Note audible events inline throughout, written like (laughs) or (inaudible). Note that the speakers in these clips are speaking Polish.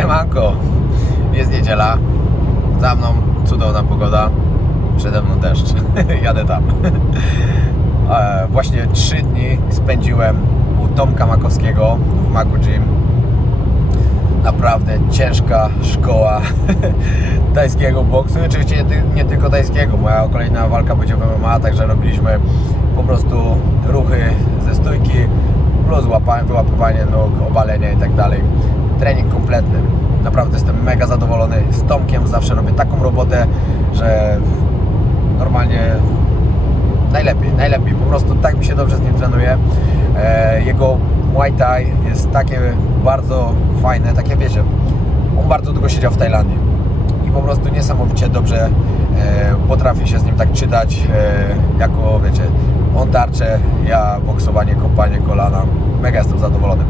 Siemanko, jest niedziela, za mną cudowna pogoda, przede mną deszcz, (laughs) jadę tam. (laughs) E, Właśnie trzy dni spędziłem u Tomka Makowskiego w Maku Gym. Naprawdę ciężka szkoła (laughs) tajskiego boksu. Oczywiście nie, ty- nie tylko tajskiego. Moja kolejna walka będzie w MMA, także robiliśmy po prostu ruchy ze stójki plus wyłapywanie nóg, obalenia i tak dalej. Trening kompletny. Naprawdę jestem mega zadowolony z Tomkiem. Zawsze robię taką robotę, że normalnie najlepiej, najlepiej. Po prostu tak mi się dobrze z nim trenuje. E, jego Muay Thai jest takie bardzo fajne, takie wiecie, on bardzo długo siedział w Tajlandii i po prostu niesamowicie dobrze e, potrafię się z nim tak czytać, e, jako wiecie, on ja boksowanie, kopanie kolana. Mega jestem zadowolony.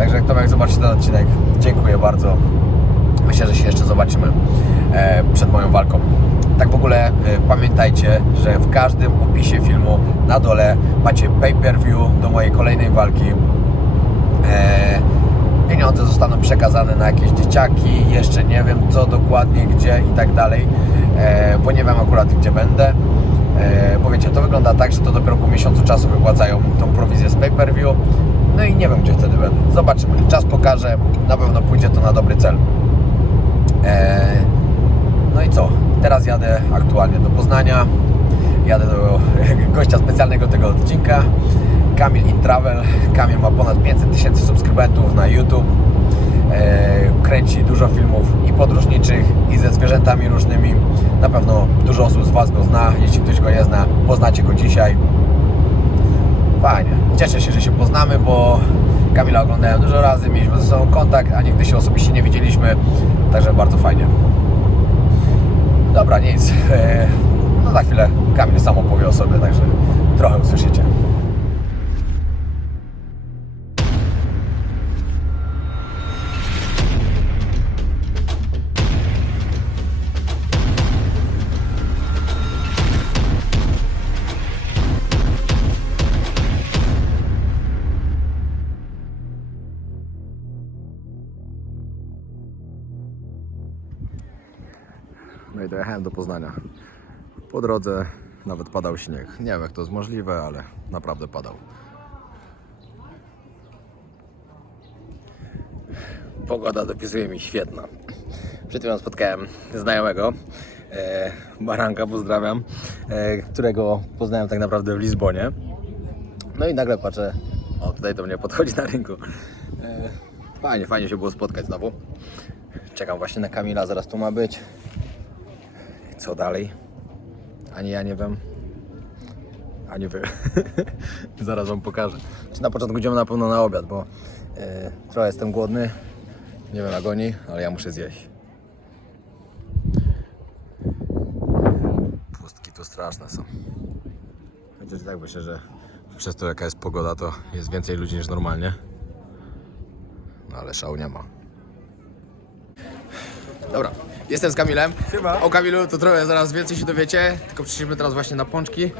Także Tomek, zobaczcie ten odcinek. Dziękuję bardzo. Myślę, że się jeszcze zobaczymy e, przed moją walką. Tak w ogóle e, pamiętajcie, że w każdym opisie filmu na dole macie pay-per-view do mojej kolejnej walki. E, pieniądze zostaną przekazane na jakieś dzieciaki, jeszcze nie wiem co dokładnie, gdzie i tak dalej, bo nie wiem akurat gdzie będę. E, bo wiecie, to wygląda tak, że to dopiero po miesiącu czasu wypłacają tą prowizję z pay-per-view. No i nie wiem gdzie wtedy będę. Zobaczymy. Czas pokaże. Na pewno pójdzie to na dobry cel. E, no i co? Teraz jadę aktualnie do Poznania. Jadę do (laughs) gościa specjalnego tego odcinka. Kamil in Travel. Kamil ma ponad 500 tysięcy subskrybentów na YouTube. E, kręci dużo filmów i podróżniczych, i ze zwierzętami różnymi. Na pewno dużo osób z Was go zna. Jeśli ktoś go nie zna, poznacie go dzisiaj. Fajnie. Cieszę się, że się poznamy, bo Kamila oglądałem dużo razy, mieliśmy ze sobą kontakt, a nigdy się osobiście nie widzieliśmy, także bardzo fajnie. Dobra, nic. E, No za chwilę Kamil sam opowie o sobie, także trochę usłyszycie. No i dojechałem do Poznania. Po drodze nawet padał śnieg. Nie wiem jak to jest możliwe, ale naprawdę padał. Pogoda dopisuje mi świetna. Przed chwilą spotkałem znajomego, e, Baranka, pozdrawiam, e, którego poznałem tak naprawdę w Lizbonie. No i nagle patrzę, o tutaj do mnie podchodzi na rynku. E, fajnie, fajnie się było spotkać znowu. Czekam właśnie na Kamila, zaraz tu ma być. Co dalej? Ani ja nie wiem. Ani wy. (laughs) Zaraz wam pokażę. Na początku idziemy na pewno na obiad, bo e, trochę jestem głodny. Nie wiem jak oni, ale ja muszę zjeść. Pustki tu straszne są. Chociaż tak myślę, że przez to jaka jest pogoda, to jest więcej ludzi niż normalnie. No ale szału nie ma. Dobra, jestem z Kamilem. O Kamilu to trochę zaraz więcej się dowiecie, tylko przyszliśmy teraz właśnie na pączki.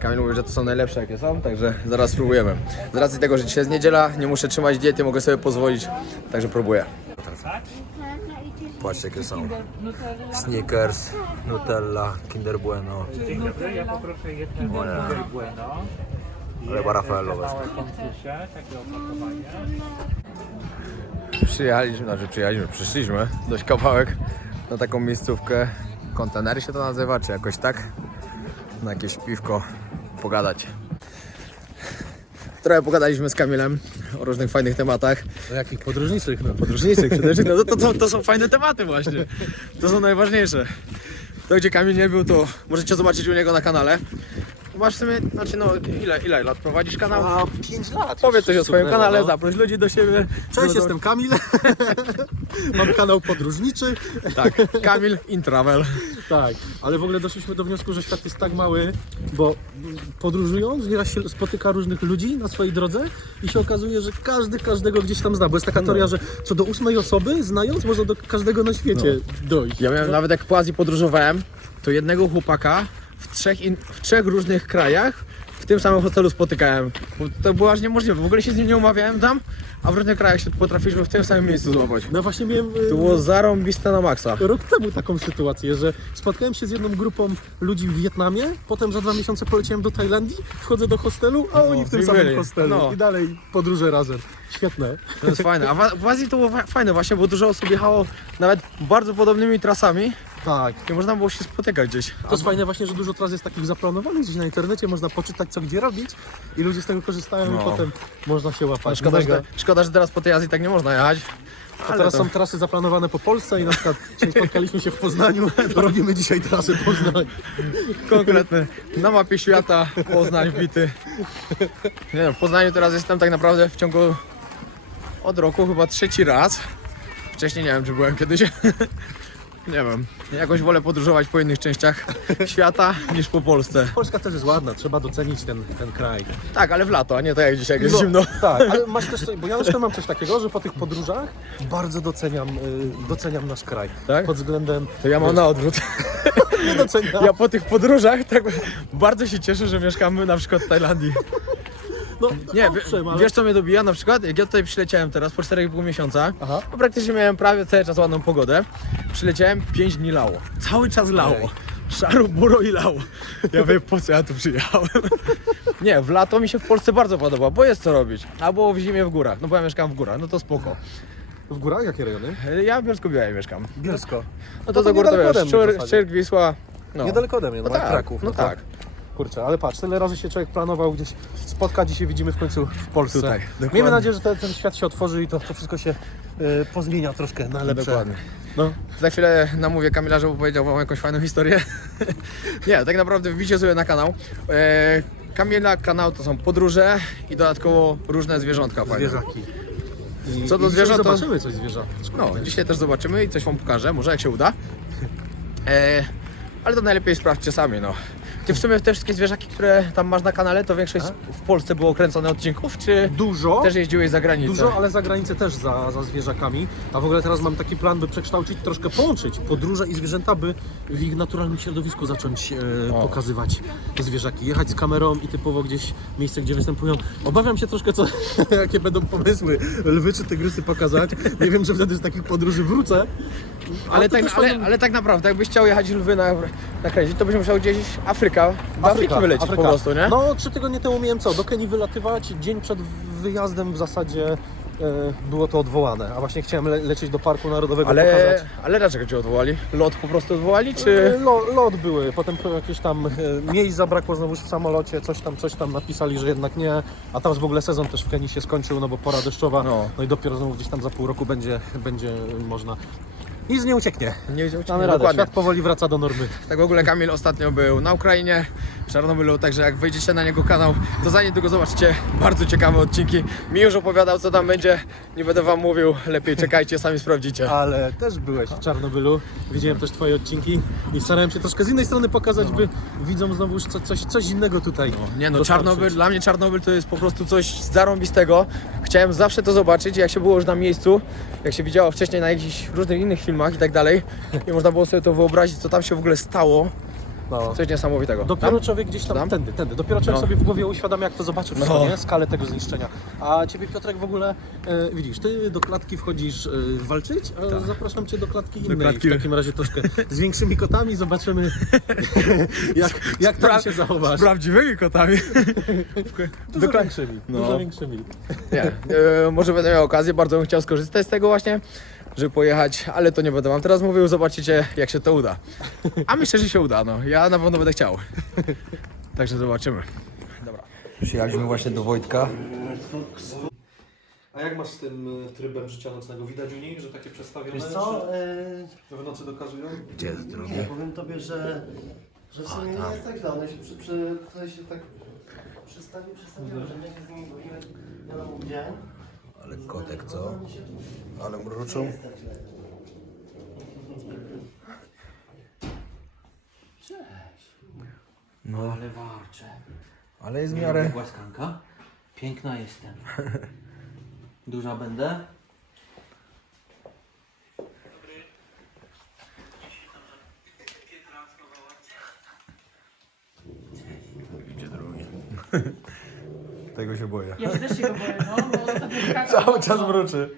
Kamil mówi, że to są najlepsze jakie są, także zaraz spróbujemy. Z racji tego, że dzisiaj jest niedziela, nie muszę trzymać diety, mogę sobie pozwolić, także próbuję. Patrzcie jakie są. Snickers, Nutella, Kinder Bueno, Dzień dobry, ja poproszę jednego Kinder Bueno. chleba wezmę. Konfusie, takie opakowanie. Przyjechaliśmy, znaczy przyjechaliśmy, przyszliśmy dość kawałek na taką miejscówkę. Kontenery się to nazywa, czy jakoś tak? Na jakieś piwko pogadać. Trochę pogadaliśmy z Kamilem o różnych fajnych tematach. O jakich podróżniczych? No. Podróżniczych przede wszystkim. No to, to, to są fajne tematy właśnie. To są najważniejsze. To gdzie Kamil nie był, to możecie zobaczyć u niego na kanale. Masz w sumie, znaczy no ile, ile lat prowadzisz kanał? A 5 lat. Powiedz coś o swoim kanale, no. zaproś ludzi do siebie. Cześć, No, jestem Kamil. (laughs) Mam kanał podróżniczy. Tak, Kamil in Travel. Tak, ale w ogóle doszliśmy do wniosku, że świat jest tak mały, bo podróżując, nieraz się spotyka różnych ludzi na swojej drodze i się okazuje, że każdy każdego gdzieś tam zna, bo jest taka teoria, że co do ósmej osoby, znając, można do każdego na świecie dojść. Ja miałem nawet jak po Azji podróżowałem, to jednego chłopaka w trzech, in, w trzech różnych krajach w tym samym hotelu spotykałem. Bo to było aż niemożliwe. W ogóle się z nim nie umawiałem tam, a w różnych krajach się potrafiliśmy w tym samym miejscu złapać. No właśnie miałem e, To było zarąbiste na maksa. rok temu taką sytuację, że spotkałem się z jedną grupą ludzi w Wietnamie, potem za dwa miesiące poleciałem do Tajlandii, wchodzę do hostelu, a oni w tym i samym byli. hostelu. No. I dalej podróże razem. Świetne. To jest fajne. A w- w Azji to było fa- fajne właśnie, bo dużo osób jechało nawet bardzo podobnymi trasami Tak. i można było się spotykać gdzieś. To jest fajne właśnie, że dużo tras jest takich zaplanowanych gdzieś na internecie, można poczytać co gdzie robić i ludzie z tego korzystają No. i potem można się łapać. Szkoda, Mega. że, szkoda, że teraz po tej Azji tak nie można jechać. A Ale teraz to- są trasy zaplanowane po Polsce i na przykład (laughs) dzisiaj spotkaliśmy się w Poznaniu, robimy dzisiaj trasę Poznań. konkretny na mapie świata Poznań wbity. Nie wiem, w Poznaniu teraz jestem tak naprawdę w ciągu od roku chyba trzeci raz. Wcześniej nie wiem, czy byłem kiedyś. Nie wiem, jakoś wolę podróżować po innych częściach (laughs) świata niż po Polsce. Polska też jest ładna, trzeba docenić ten, ten kraj. Tak, ale w lato, a nie tak jak dzisiaj, jak jest No, zimno. Tak, ale (laughs) masz też coś, bo ja przykład mam coś takiego, że po tych podróżach bardzo doceniam, y, doceniam nasz kraj. Tak? Pod względem... To ja mam na odwrót. (laughs) Nie doceniam. Ja po tych podróżach tak bardzo się cieszę, że mieszkamy na przykład w Tajlandii. No, Nie, owszem, ale... wiesz co mnie dobija na przykład? Jak ja tutaj przyleciałem teraz po 4,5 miesiąca, Aha. no praktycznie miałem prawie cały czas ładną pogodę. Przyleciałem, 5 dni lało. Cały czas lało. Ej. Szaro, buro i lało. Ja wiem, po co ja tu przyjechałem. (laughs) Nie, w lato mi się w Polsce bardzo podoba, bo jest co robić. Albo w zimie w górach, no bo ja mieszkam w górach, no to spoko. W górach jakie rejony? Ja w Bielsko-Białej mieszkam. Bielsko. No to, to do gór to wiesz. Szczyrk, Wisła. No. Niedaleko ode mnie, no, No tak, Kraków. no to- tak. Kurczę, ale patrz, tyle razy się człowiek planował gdzieś spotkać i się widzimy w końcu w Polsce. Tutaj, dokładnie. Miejmy nadzieję, że ten, ten świat się otworzy i to, to wszystko się y, pozmienia troszkę na lepsze. Dokładnie. No. Za chwilę namówię Kamila, żeby powiedział wam jakąś fajną historię. (laughs) Nie, tak naprawdę wbicie sobie na kanał. E, Kamila kanał to są podróże i dodatkowo różne zwierzątka fajne. Zwierzaki. I, Co do zwierząt, to- zobaczymy coś zwierzaczka. No, dzisiaj też zobaczymy i coś wam pokażę, może jak się uda. E, ale to najlepiej sprawdźcie sami, no. Ty w sumie te wszystkie zwierzaki, które tam masz na kanale, to większość w Polsce było kręcone odcinków, czy Dużo. też jeździłeś za granicę? Dużo, ale za granicę też za, za zwierzakami. A w ogóle teraz mam taki plan, by przekształcić, troszkę połączyć podróże i zwierzęta, by w ich naturalnym środowisku zacząć e, pokazywać te zwierzaki. Jechać z kamerą i typowo gdzieś miejsce, gdzie występują. Obawiam się troszkę, co, (laughs) jakie będą pomysły lwy czy tygrysy pokazać. Nie wiem, że wtedy z takich podróży wrócę. Ale to tak, też ale, ale tak naprawdę, jakbyś chciał jechać lwy na, nakręcić, to byś musiał gdzieś Afryka, do Afryki wylecieć Afryka. po prostu, nie? No, trzy tygodnie temu miałem co? Do Kenii wylatywać. Dzień przed wyjazdem w zasadzie e, było to odwołane. A właśnie chciałem le lecieć do Parku Narodowego ale, pokazać. ale dlaczego cię odwołali? Lot po prostu odwołali, E, czy... Lo, lot były, potem jakieś tam e, miejsc zabrakło znowu w samolocie, coś tam, coś tam napisali, że jednak nie, a teraz w ogóle sezon też w Kenii się skończył, no bo pora deszczowa, No. no, i dopiero znowu gdzieś tam za pół roku będzie, będzie można. Nic nie ucieknie. Nie wiedział, czy Mamy nie, radę, dokładnie. świat powoli wraca do normy. Tak w ogóle Kamil ostatnio był na Ukrainie, w Czarnobylu, także jak wejdziecie na niego kanał, to za niedługo zobaczycie bardzo ciekawe odcinki. Mi już opowiadał, co tam będzie, nie będę wam mówił, lepiej czekajcie, sami sprawdzicie. Ale też byłeś w Czarnobylu, widziałem też twoje odcinki i starałem się troszkę z innej strony pokazać, by widzom znowu już co, coś, coś innego tutaj Nie no, dostarczyć. Czarnobyl, dla mnie Czarnobyl to jest po prostu coś zarąbistego. Chciałem zawsze to zobaczyć, jak się było już na miejscu, jak się widziało wcześniej na jakichś różnych innych filmach i tak dalej. I można było sobie to wyobrazić, co tam się w ogóle stało. No. Coś niesamowitego. Dopiero Tam? człowiek gdzieś tam, Tam? tędy, tędy, dopiero człowiek No. sobie w głowie uświadamia, jak to zobaczy wszystko, No. nie? Skalę tego zniszczenia. A ciebie Piotrek w ogóle, e, widzisz, ty do klatki wchodzisz e, walczyć, a zapraszam cię do klatki innej. klatki. W takim razie troszkę z większymi kotami zobaczymy, (laughs) jak, jak tam się zachowasz. Z prawdziwymi kotami. (laughs) Dużo większymi, No. dużo większymi. Nie, e, może będę miał okazję, bardzo bym chciał skorzystać z tego właśnie, żeby pojechać, ale to nie będę wam teraz mówił, zobaczycie jak się to uda. A myślę, że się uda, no. Ja na pewno będę chciał. (laughs) Także zobaczymy. Dobra. Przyjechaliśmy właśnie do Wojtka. A jak masz z tym e, trybem życia nocnego? Widać u nich, że takie przestawione, Wiesz co, e, że w nocy dokazują? Gdzie jest drugi? nie, powiem tobie, że, że w sumie nie jest tak źle. One się, przy, przy, tutaj się tak przystawi, przystawiły, że się z nimi bawiłem, wiadomo gdzie. Ale kotek co? Ale mruczą. No, Ale warczę. ale jest w miarę... Głaskanka. Piękna jestem. Duża będę. Idzie drugi. Tego się boję. Ja się też się go boję, no, bo ostatnio skakał. Cały czas mruczy.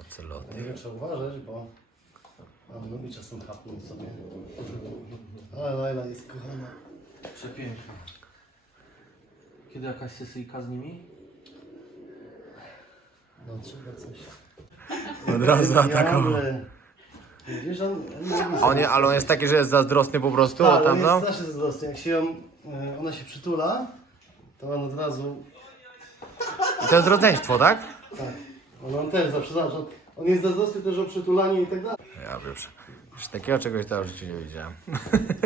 Oceloty. Nie wiem, trzeba uważać, bo on lubi czasem hapnąć sobie. Ale Laila jest kochana. Przepięknie. Kiedy jakaś sesyjka z nimi? No trzeba coś. Od razu atakował. Widzisz, on, on nie lubi ale on jest taki, że jest zazdrosny po prostu, a Tak, on tam no? jest strasznie zazdrosny. Jak się ją, e, ona się przytula, to on od razu, I to jest rodzeństwo, tak? tak, on, on też zawsze, zawsze, on jest zazdrosny też o przytulanie i tak dalej. Ja już, już takiego czegoś to w życiu nie widziałem.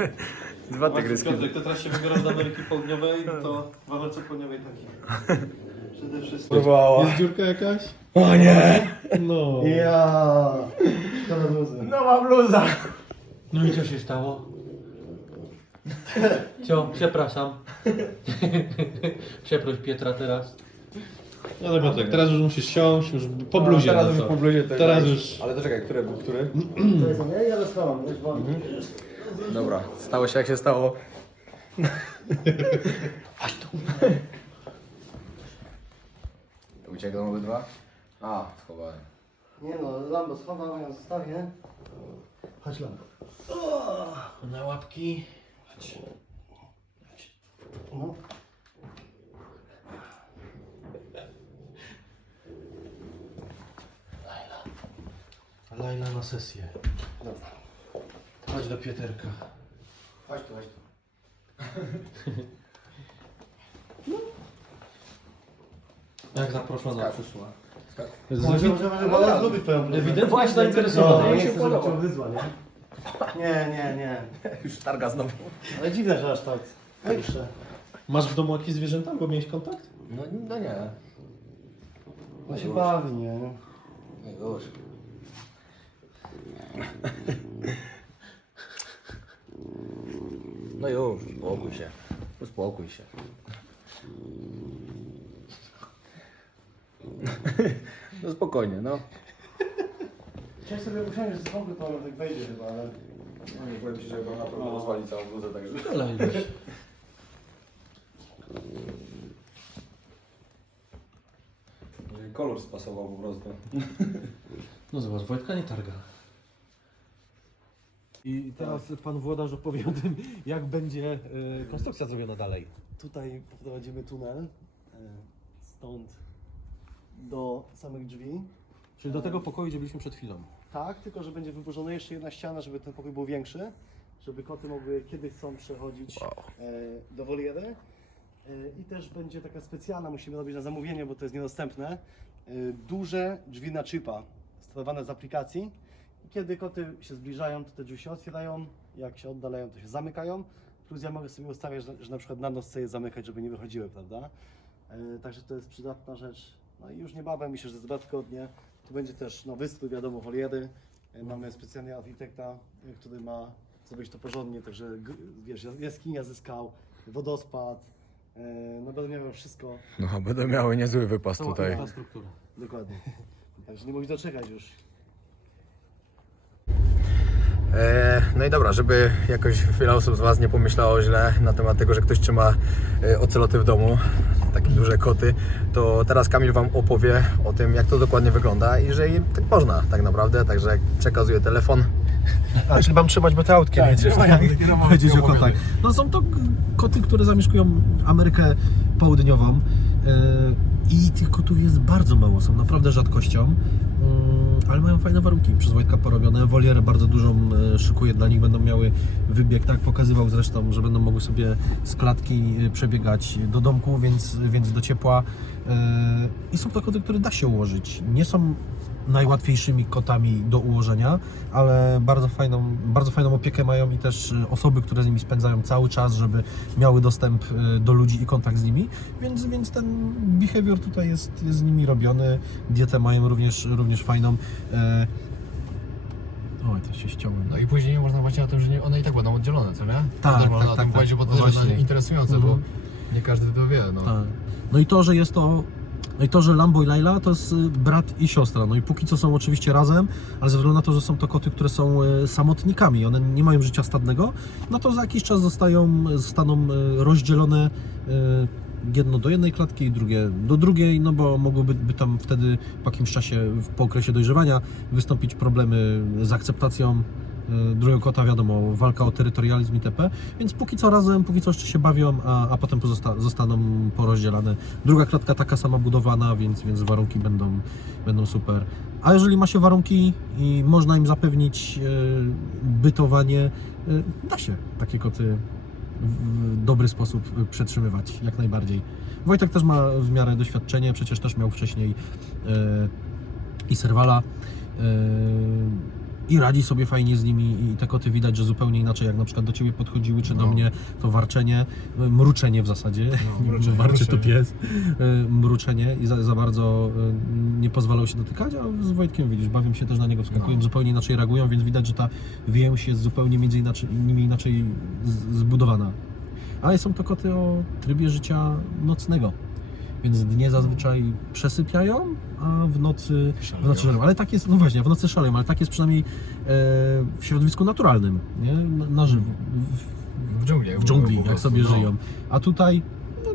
(laughs) Dwa tygryski. Piotrek, ty teraz się wybierasz do Ameryki Południowej, to w Ameryce Południowej taki. Przede wszystkim. Próbowała. Jest dziurka jakaś? O nie! No. Ja, szkoda bluzy. Nowa bluza! No i co się stało? Co? Przepraszam. Przeproś Pietra teraz. No dobra, Piotrek, teraz już musisz siąść, już po bluzie. teraz no już co? po bluzie tego. Teraz już. Ale to czekaj, który był który? To jest nie, ja schowam, wiesz, bo Dobra, stało się jak się stało. (laughs) Chodź tu. Uciekną obydwa? A, schowałem. nie no, Lambo schowam, ja zostawię. Chodź Lambo. Na łapki. No. Lajla na sesję. Chodź do Pieterka. Chodź tu, chodź tu. (laughs) Jak zaproszona przyszła. Może, może, może, bo lubi twoją bluzę. Ewidentnie się No, zainteresowała. nie chcę, żeby cię wyzła, nie? Nie, nie, nie. Już targa znowu. Ale dziwne, że aż tak. Jeszcze. Masz w domu jakieś zwierzęta, bo miałeś kontakt? No, no nie. On się bawi, nie? Nie, już. No już, uspokój się. Uspokój się. No spokojnie, no. Chciałem sobie usiąść, że spokój, to on tak wejdzie chyba, ale... No nie powiem ci, że chyba na pewno rozwali całą bluzę, także... Lajla. Kolor spasował po prostu. No zobacz, Wojtka nie targa. I teraz pan włodarz opowie o tym, jak będzie e, konstrukcja zrobiona dalej. Tutaj poprowadzimy tunel. e, Stąd do samych drzwi. Czyli do tego pokoju, gdzie byliśmy przed chwilą. Tak, tylko że będzie wyburzona jeszcze jedna ściana, żeby ten pokój był większy, żeby koty mogły kiedy chcą przechodzić e, do woliery. E, I też będzie taka specjalna, musimy robić na zamówienie, bo to jest niedostępne. E, duże drzwi na chipa, sterowane z aplikacji. I kiedy koty się zbliżają, to te drzwi się otwierają, jak się oddalają, to się zamykają. Plus ja mogę sobie ustawiać, że, że na przykład na noc chcę je zamykać, żeby nie wychodziły, prawda? E, także to jest przydatna rzecz. No i już niebawem, myślę, że za dwa tygodnie, tu będzie też no, wystrój, wiadomo, woliery. E, Mamy specjalnie architekta, e, który ma zrobić to porządnie, także wiesz, jaskinia ze skał, wodospad, e, no będę miał wszystko No, będą miały niezły wypas Cała tutaj. infrastruktura. dokładnie. (laughs) Także nie mogę doczekać już. E, No i dobra, żeby jakoś wiele osób z Was nie pomyślało źle na temat tego, że ktoś trzyma e, oceloty w domu, takie duże koty, to teraz Kamil Wam opowie o tym, jak to dokładnie wygląda i że i tak można tak naprawdę, także przekazuję telefon. A, czyli mam trzymać, bo te autkiem tak, jedziesz, tak? Powiedzieć o kotach. No są to koty, które zamieszkują Amerykę Południową e, i tych kotów jest bardzo mało, są naprawdę rzadkością, mm, ale mają fajne warunki. Przez Wojtka porobione, wolierę bardzo dużą e, szykuje dla nich, będą miały wybieg, tak pokazywał zresztą, że będą mogły sobie z klatki e, przebiegać do domku, więc, więc do ciepła. E, i są to koty, które da się ułożyć, nie są najłatwiejszymi kotami do ułożenia, ale bardzo fajną, bardzo fajną opiekę mają i też e, osoby, które z nimi spędzają cały czas, żeby miały dostęp e, do ludzi i kontakt z nimi, więc, więc ten behavior tutaj jest, jest z nimi robiony, dietę mają również, również fajną. E, Oj, to się ściąłem. No i później nie można właśnie na tym, że nie, one i tak będą oddzielone, co nie? Tak, tak, tak, tym powiedzieć, tak. bo to jest interesujące, Mhm. bo nie każdy to wie. No. Tak. No i to, że jest to No i to, że Lambo i Laila to jest y, brat i siostra. No i póki co są oczywiście razem, ale ze względu na to, że są to koty, które są y, samotnikami, one nie mają życia stadnego, no to za jakiś czas zostają, zostaną y, rozdzielone y, jedno do jednej klatki i drugie do drugiej, no bo mogłyby by tam wtedy po jakimś czasie, po okresie dojrzewania wystąpić problemy z akceptacją drugiego kota, wiadomo, walka o terytorializm itp. Więc póki co razem, póki co jeszcze się bawią, a, a potem pozosta- zostaną porozdzielane. Druga klatka taka sama budowana, więc, więc warunki będą, będą super. A jeżeli ma się warunki i można im zapewnić y, bytowanie, y, da się takie koty w dobry sposób y, przetrzymywać, jak najbardziej. Wojtek też ma w miarę doświadczenie, przecież też miał wcześniej i serwala i radzi sobie fajnie z nimi i te koty widać, że zupełnie inaczej jak na przykład do Ciebie podchodziły, czy do No. mnie, to warczenie, e, mruczenie w zasadzie, (laughs) nie mruczenie, warczy to mruczenie. pies, e, mruczenie i za, za bardzo e, nie pozwalał się dotykać, a z Wojtkiem widzisz, bawią się też na niego, wskakują, No. zupełnie inaczej reagują, więc widać, że ta więź jest zupełnie między inaczej, nimi inaczej z- zbudowana. Ale są to koty o trybie życia nocnego. Więc dnie zazwyczaj przesypiają, a w nocy, w nocy szaleją. Ale tak jest, no właśnie, w nocy szaleją, ale tak jest przynajmniej e, w środowisku naturalnym, nie? Na, na żywo, w, W dżungli. w dżungli, jak prostu, sobie no. żyją. A tutaj no,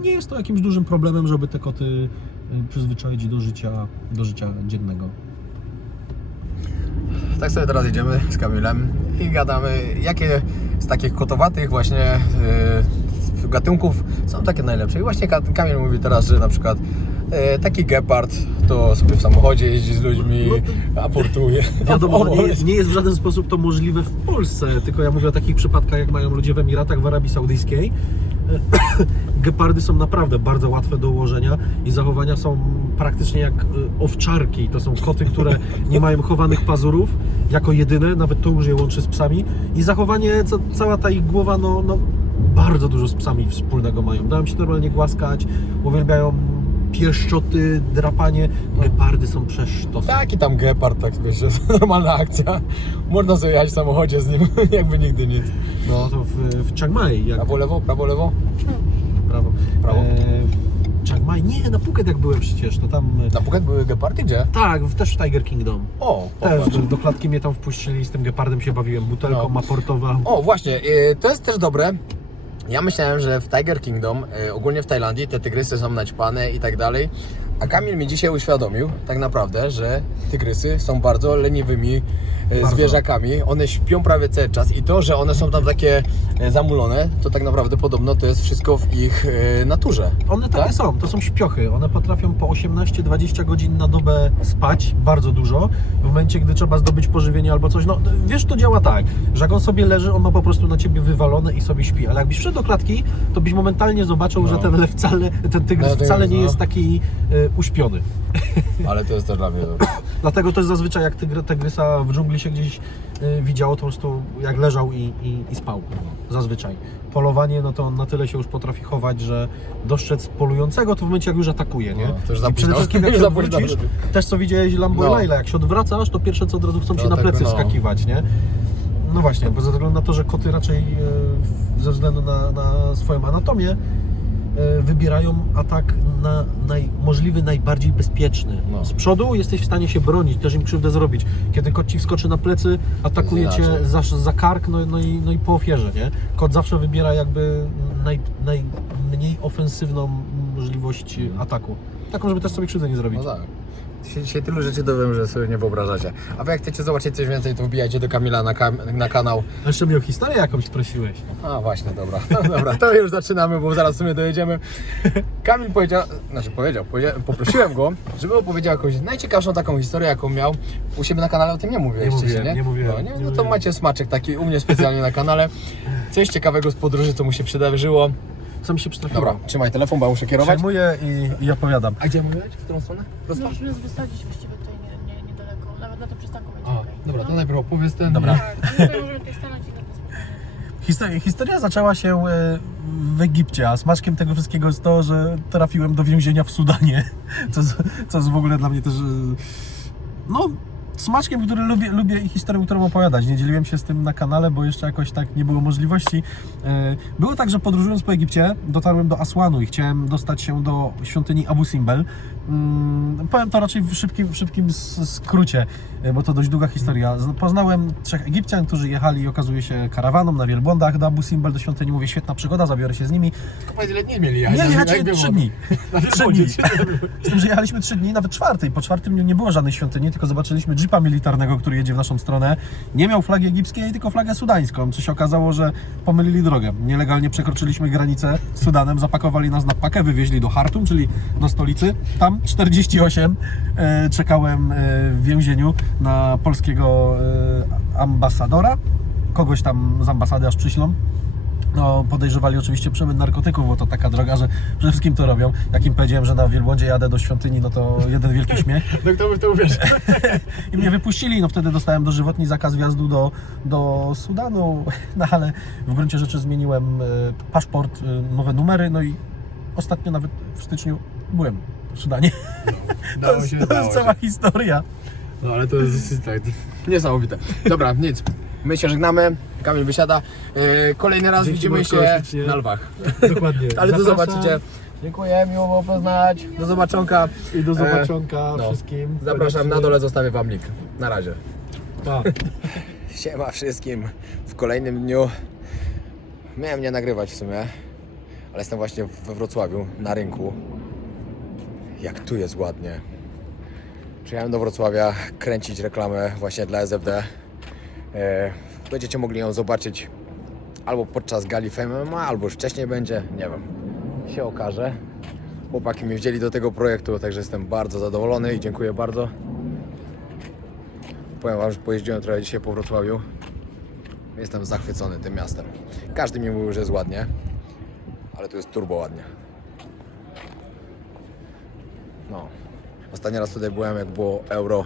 nie jest to jakimś dużym problemem, żeby te koty e, przyzwyczaić do życia, do życia dziennego. Tak sobie teraz jedziemy z Kamilem i gadamy, jakie z takich kotowatych właśnie yy, gatunków są takie najlepsze. I właśnie Ka- Kamil mówi teraz, że na przykład yy, taki gepard to sobie w samochodzie jeździ z ludźmi, aportuje. (laughs) Wiadomo, (laughs) nie, jest- nie jest w żaden sposób to możliwe w Polsce, tylko ja mówię o takich przypadkach, jak mają ludzie w Emiratach, w Arabii Saudyjskiej. (coughs) Gepardy są naprawdę bardzo łatwe do ułożenia i zachowania są praktycznie jak y, owczarki. To są koty, które nie mają chowanych pazurów jako jedyne, nawet to już je łączy z psami. I zachowanie, ca, cała ta ich głowa, no, no bardzo dużo z psami wspólnego mają. Dają się normalnie głaskać, uwielbiają pieszczoty, drapanie. Gepardy są przesztosne. Taki tam gepard, tak wiesz, jest (laughs) normalna akcja. Można sobie jechać w samochodzie z nim, (laughs) jakby nigdy nic. No to w, w Chiang Mai, jak Prawo, lewo, prawo, lewo. prawo. Prawo? E, w Chiang Mai, nie, na Phuket jak byłem przecież, to tam... e, Na Phuket były gepardy, gdzie? Tak, w- też w Tiger Kingdom. O, Też popatrz. do klatki mnie tam wpuścili, z tym gepardem się bawiłem, butelką No. O, właśnie, y, to jest też dobre. Ja myślałem, że w Tiger Kingdom, y, ogólnie w Tajlandii, te tygrysy są naćpane i tak dalej. A Kamil mi dzisiaj uświadomił, tak naprawdę, że tygrysy są bardzo leniwymi. Zwierzakami. One śpią prawie cały czas i to, że one są tam takie y, zamulone, to tak naprawdę podobno to jest wszystko w ich y, naturze. One takie Tak? są, to są śpiochy. One potrafią po 18-20 godzin na dobę spać, bardzo dużo. W momencie, gdy trzeba zdobyć pożywienie albo coś, no wiesz, to działa tak, że jak on sobie leży, on ma po prostu na ciebie wywalone i sobie śpi. Ale jakbyś wszedł do klatki, to byś momentalnie zobaczył, No. że ten lew wcale, ten tygrys No, wcale nie no. jest taki e, uśpiony. (laughs) Ale to jest też dla mnie dobre. Dlatego też zazwyczaj jak tygry, tygrysa w dżungli się gdzieś y, widziało, to po prostu jak leżał i, i, i spał. Zazwyczaj. Polowanie, no to on na tyle się już potrafi chować, że dostrzec polującego to w momencie jak już atakuje, nie? No, za I przede późno. wszystkim (laughs) jak się za późno. odwrócisz, też co widziałeś Lambo No. i Laila, jak się odwracasz, to pierwsze co od razu chcą No ci na tak, plecy no. wskakiwać, nie? No właśnie, bo ze względu na to, że koty raczej e, w- ze względu na, na swoją anatomię wybierają atak na naj, możliwy najbardziej bezpieczny. No. Z przodu jesteś w stanie się bronić, też im krzywdę zrobić. Kiedy kot ci wskoczy na plecy, atakuje cię za, za kark, no, no, i, no i po ofierze, nie? Kot zawsze wybiera jakby naj, najmniej ofensywną możliwość ataku. Taką, żeby też sobie krzywdę nie zrobić. No tak. Dzisiaj, dzisiaj tylu rzeczy dowiem, że sobie nie wyobrażacie. A wy jak chcecie zobaczyć coś więcej, to wbijajcie do Kamila na, kam- na kanał. A Jeszcze mi o historię jakąś prosiłeś. A właśnie, dobra. No, dobra, to już zaczynamy, bo zaraz w sumie dojedziemy. Kamil powiedział, znaczy powiedział, powiedział poprosiłem go, żeby opowiedział jakąś najciekawszą taką historię, jaką miał u siebie na kanale, o tym nie mówiłeś Nie wcześniej, mówiłem, nie mówiłem, No, nie? nie no to mówiłem. macie smaczek taki u mnie specjalnie na kanale. Coś ciekawego z podróży, co mu się przydarzyło. Co mi się przytrafiło? Dobra, trzymaj telefon, bo ja muszę kierować. Przejmuję i, i opowiadam. A gdzie mówiłeś? W którą stronę? Prosto? Możemy wysadzić właściwie tutaj nie, nie, niedaleko. Nawet na tym przystanku będzie A, okej. dobra, to No. najpierw opowiedz ten. Dobra. Tak, no tutaj możemy tutaj stanąć i na to spokojnie. Historia, historia zaczęła się e, w Egipcie, a smaczkiem tego wszystkiego jest to, że trafiłem do więzienia w Sudanie, (laughs) co, z- co jest w ogóle dla mnie też, e, no, smaczkiem, który lubię, lubię i historią, którą opowiadać. Nie dzieliłem się z tym na kanale, bo jeszcze jakoś tak nie było możliwości. E, Było tak, że podróżując po Egipcie, dotarłem do Asłanu i chciałem dostać się do świątyni Abu Simbel. Mm, Powiem to raczej w szybkim, w szybkim skrócie, e, bo to dość długa historia. Poznałem trzech Egipcjan, którzy jechali, okazuje się, karawaną na wielbłądach do Abu Simbel, do świątyni. Mówię, świetna przygoda, zabiorę się z nimi. Powiedz, ile dni mieli Nie, jechaliśmy trzy dni. (laughs) Trzy dni. Z tym, że jechaliśmy trzy dni, nawet czwartej. Po czwartym dniu nie było żadnej świątyni, tylko zobaczyliśmy jeepa militarnego, który jedzie w naszą stronę. Nie miał flagi egipskiej, tylko flagę sudańską, co się okazało, że pomylili drogę. Nielegalnie przekroczyliśmy granicę z Sudanem, zapakowali nas na pakę, wywieźli do Hartum, czyli do stolicy. Tam 48 e, czekałem e, w więzieniu na polskiego e, ambasadora. Kogoś tam z ambasady aż przyślą. No, podejrzewali oczywiście przemyt narkotyków, bo to taka droga, że przede wszystkim to robią. Jak im powiedziałem, że na wielbłądzie jadę do świątyni, no to jeden wielki śmiech. (laughs) No kto by to uwierzył? (laughs) I mnie wypuścili, no wtedy dostałem dożywotni zakaz wjazdu do, do Sudanu, (laughs) no ale w gruncie rzeczy zmieniłem paszport, nowe numery, no i ostatnio nawet w styczniu byłem w Sudanie. To Dało jest, się, to jest się. cała historia. No ale to jest tak, niesamowite. Dobra, nic. My się żegnamy, Kamil wysiada. Yy, Kolejny raz Dzięki widzimy się na lwach. Dokładnie. (laughs) Ale do Zapraszam zobaczycie. Dziękuję, miło było poznać. Do zobaczonka. I do E, zobaczonka no. wszystkim. Zapraszam, na dole zostawię Wam link. Na razie. Pa. (laughs) Siema wszystkim w kolejnym dniu. Miałem nie nagrywać w sumie, ale jestem właśnie we Wrocławiu na rynku. Jak tu jest ładnie. Przyjechałem do Wrocławia kręcić reklamę właśnie dla SFD. E, Będziecie mogli ją zobaczyć albo podczas gali Fame MMA, albo już wcześniej będzie, nie wiem. Się okaże. Chłopaki mnie wzięli do tego projektu, także jestem bardzo zadowolony i dziękuję bardzo. Powiem Wam, że pojeździłem trochę dzisiaj po Wrocławiu. Jestem zachwycony tym miastem. Każdy mi mówił, że jest ładnie, ale tu jest turbo ładnie. No. Ostatni raz tutaj byłem, jak było euro,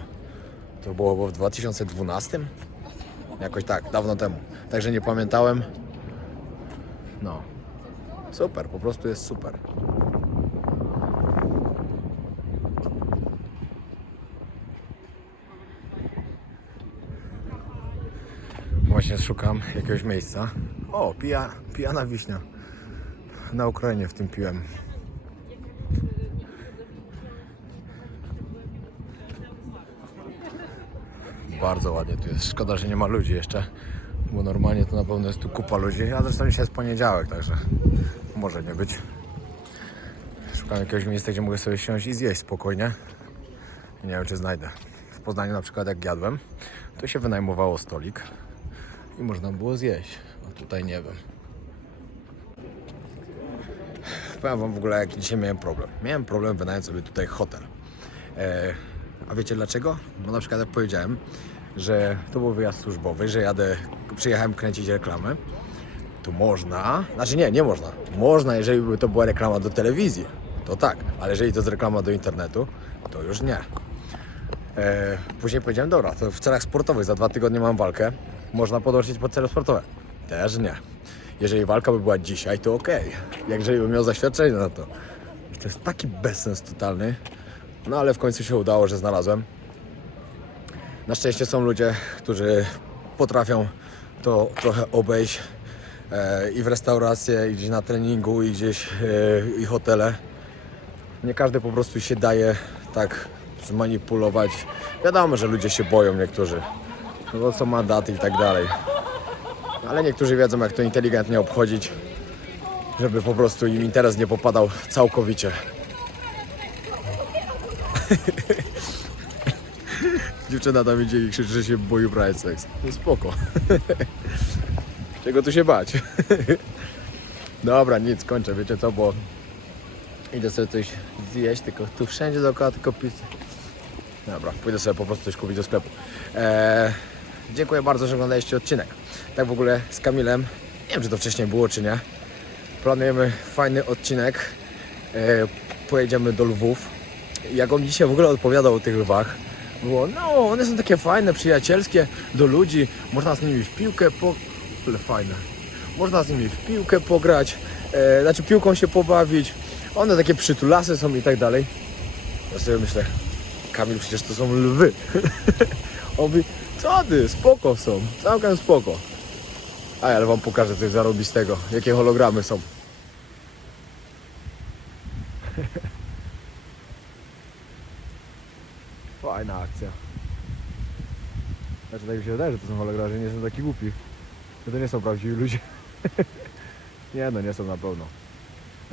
to było w 2012? Jakoś tak, dawno temu. Także nie pamiętałem. No. Super, po prostu jest super. Właśnie szukam jakiegoś miejsca. O, pija, pijana wiśnia. Na Ukrainie w tym piłem. Bardzo ładnie tu jest. Szkoda, że nie ma ludzi jeszcze. Bo normalnie to na pewno jest tu kupa ludzi. A zresztą dzisiaj jest poniedziałek, także może nie być. Szukam jakiegoś miejsca, gdzie mogę sobie siąść i zjeść spokojnie. Nie wiem, czy znajdę. W Poznaniu na przykład jak jadłem, to się wynajmowało stolik i można było zjeść. A tutaj nie wiem. Powiem wam w ogóle jaki dzisiaj miałem problem. Miałem problem wynająć sobie tutaj hotel. A wiecie dlaczego? Bo na przykład jak powiedziałem, że to był wyjazd służbowy, że jadę, przyjechałem kręcić reklamę, to można, znaczy nie, nie można. Można, jeżeli by to była reklama do telewizji, to tak, ale jeżeli to jest reklama do internetu, to już nie. E, później powiedziałem, dobra, to w celach sportowych za dwa tygodnie mam walkę, można podłączyć pod cele sportowe. Też nie. Jeżeli walka by była dzisiaj, to okej. Jak jeżeli bym miał zaświadczenie na to. To jest taki bezsens totalny. No ale w końcu się udało, że znalazłem. Na szczęście są ludzie, którzy potrafią to trochę obejść e, i w restaurację, i gdzieś na treningu, i gdzieś e, i hotele. Nie każdy po prostu się daje tak zmanipulować. Wiadomo, że ludzie się boją niektórzy. No bo są mandaty i tak dalej. Ale niektórzy wiedzą, jak to inteligentnie obchodzić, żeby po prostu im interes nie popadał całkowicie. (laughs) Dziewczyna tam idzie i krzyczy, że się boi uprawiać seks. No spoko. (laughs) Czego tu się bać? (laughs) Dobra, nic, kończę. Wiecie co, bo idę sobie coś zjeść, tylko tu wszędzie dookoła tylko pizzy. Dobra, pójdę sobie po prostu coś kupić do sklepu. Eee, dziękuję bardzo, że oglądaliście odcinek. Tak w ogóle z Kamilem, nie wiem czy to wcześniej było czy nie, planujemy fajny odcinek. Eee, pojedziemy do Lwów. Jak on dzisiaj w ogóle odpowiadał o tych lwach, było, no one są takie fajne, przyjacielskie, do ludzi, można z nimi w piłkę po... Ale fajne. Można z nimi w piłkę pograć, e, znaczy piłką się pobawić, one takie przytulasy są i tak dalej. Ja sobie myślę, Kamil, przecież to są lwy. (laughs) Obi, co ty, spoko są, całkiem spoko. A ale wam pokażę coś zarobistego, jakie hologramy są. (laughs) Fajna akcja. Znaczy tak mi się wydaje, że to są hologramy, że nie są taki głupi. Że to nie są prawdziwi ludzie. (laughs) nie no, nie są na pewno.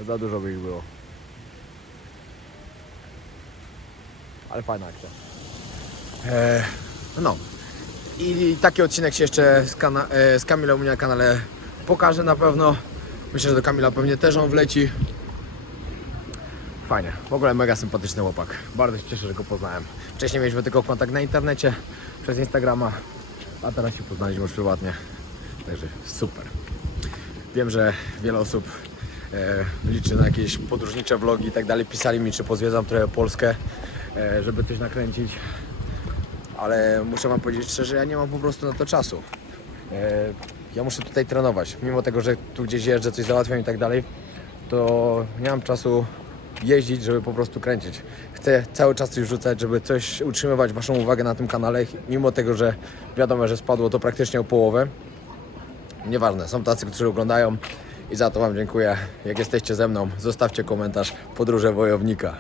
Za dużo by ich było. Ale fajna akcja. Eee, no. I taki odcinek się jeszcze z, kana- e, z Kamilem u mnie na kanale pokaże na pewno. Myślę, że do Kamila pewnie też on wleci. Fajnie, w ogóle mega sympatyczny chłopak. Bardzo się cieszę, że go poznałem. Wcześniej mieliśmy tylko kontakt na internecie, przez Instagrama, a teraz się poznaliśmy już prywatnie. Także super. Wiem, że wiele osób e, liczy na jakieś podróżnicze vlogi i tak dalej. Pisali mi, czy pozwiedzam trochę Polskę, e, żeby coś nakręcić. Ale muszę Wam powiedzieć szczerze, ja nie mam po prostu na to czasu. E, ja muszę tutaj trenować. Mimo tego, że tu gdzieś jeżdżę, coś załatwiam i tak dalej, to nie mam czasu jeździć, żeby po prostu kręcić. Chcę cały czas coś rzucać, żeby coś utrzymywać Waszą uwagę na tym kanale, mimo tego, że wiadomo, że spadło to praktycznie o połowę. Nieważne, są tacy, którzy oglądają i za to Wam dziękuję. Jak jesteście ze mną, zostawcie komentarz Podróże Wojownika.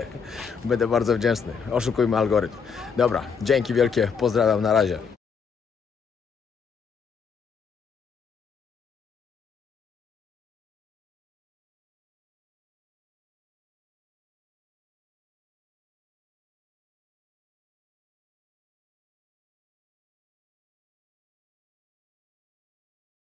(laughs) Będę bardzo wdzięczny. Oszukujmy algorytm. Dobra, dzięki wielkie, pozdrawiam, na razie.